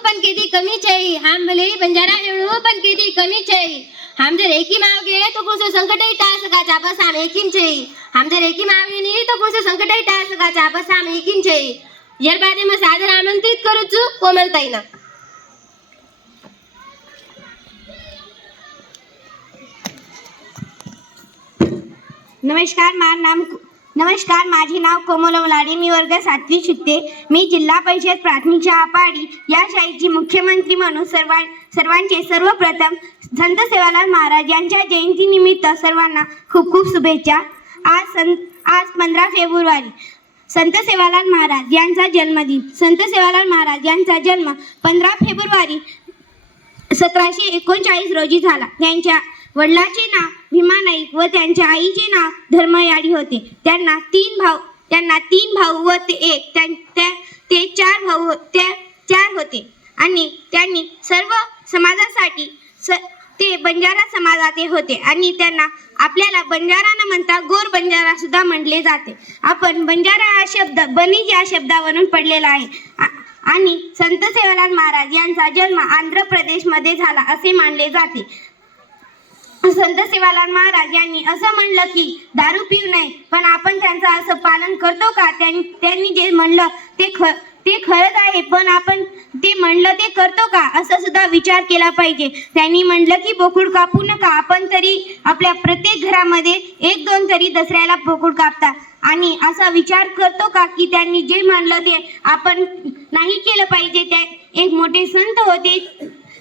पण किती कमी छै हम भले ही बंजारा हेळू पण किती कमी छै हम जर एकी माव गे तो कुछ संकट ही टाळ सकाचा बस हम एकीन छै हम जर एकी माव मावगे नहीं तो कुछ संकट ही टाळ सकाचा बस हम एकीन छै यार बादे में सादर आमंत्रित करू छु कोमलताईना नमस्कार माझं नाम नमस्कार माझे नाव कोमल लाडे मी वर्ग सातवी शिकते मी जिल्हा परिषद प्राथमिक शाळा पाडी या राज्याची मुख्यमंत्री म्हणून सर्वां सर्वांचे सर्वप्रथम संत सेवालाल महाराज यांच्या जयंतीनिमित्त सर्वांना खूप खूप शुभेच्छा. आज संत आज पंधरा फेब्रुवारी. संत सेवालाल महाराज यांचा जन्मदिन. संत सेवालाल महाराज यांचा जन्म पंधरा फेब्रुवारी सतराशे एकोणचाळीस रोजी झाला. त्यांच्या वडिलाचे नाव भीमा नाईक व त्यांच्या आईचे नाव धर्मयाडी होते. त्यांना तीन भाऊ त्यांना तीन भाऊ व ते एक त्यां- त्या- ते चार भाऊ त्या चार होते. आणि त्यांनी सर्व समाजासाठी स ते बंजारा समाजाचे होते. आणि त्यांना आपल्याला बंजारा न म्हणता गोर बंजारा सुद्धा म्हटले जाते. आपण बंजारा हा शब्द बनीज या शब्दावरून पडलेला आहे. आणि संत सेवालाल महाराज यांचा जन्म आंध्र प्रदेशमध्ये झाला असे मानले जाते. संत सेवालाल महाराज यांनी असं म्हणलं की दारू पिऊ नये पण आपण त्यांचं असं पालन करतो का? त्यांनी त्यांनी जे म्हणलं ते ख ते खरंच आहे पण आपण ते म्हणलं ते करतो का? असा सुद्धा विचार केला पाहिजे. त्यांनी म्हणलं की बोकुड कापू नका. आपण तरी आपल्या प्रत्येक घरामध्ये एक दोन तरी दसऱ्याला बोकुड कापतात. आणि असा विचार करतो का की त्यांनी जे म्हणलं ते आपण नाही केलं पाहिजे. त्या एक मोठे संत होते.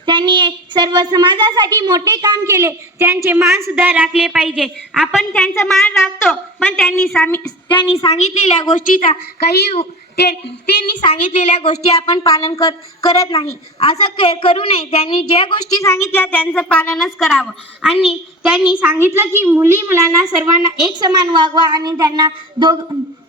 त्यांनी सर्व समाजासाठी मोठे काम केले. त्यांचे मान सुद्धा राखले पाहिजे. आपण त्यांचा मान राखतो. पण त्यांनी सामी- त्यांनी सांगितलेल्या गोष्टीचा काही ते त्यांनी सांगितलेल्या गोष्टी आपण पालन कर करत नाही. असं करू नये. त्यांनी ज्या गोष्टी सांगितल्या त्यांचं पालनच करावं. आणि त्यांनी सांगितलं की मुली मुलांना सर्वांना एक समान वागवा आणि त्यांना दोघ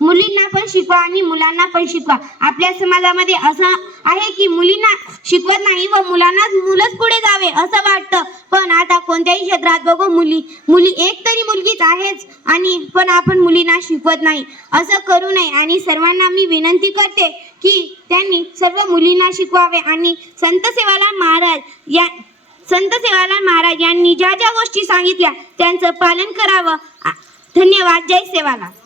मुलींना पण शिकवा आणि मुलांना पण शिकवा. आपल्या समाजामध्ये असं आहे की मुलींना शिकवत नाही व मुलांना मुलंच पुढे जावे असं वाटतं. पण आता कोणत्याही क्षेत्रात बघू मुली मुली एक तरी मुलगीच आहेच आणि पण आपण मुलींना शिकवत नाही. असं करू नये. आणि सर्वांना मी विनंती करते की त्यांनी सर्व मुलींना शिकवावे आणि संत सेवालाल महाराज या संत सेवालाल महाराज यांनी ज्या ज्या गोष्टी सांगितल्या त्यांचं पालन करावं. धन्यवाद. जय सेवालाल.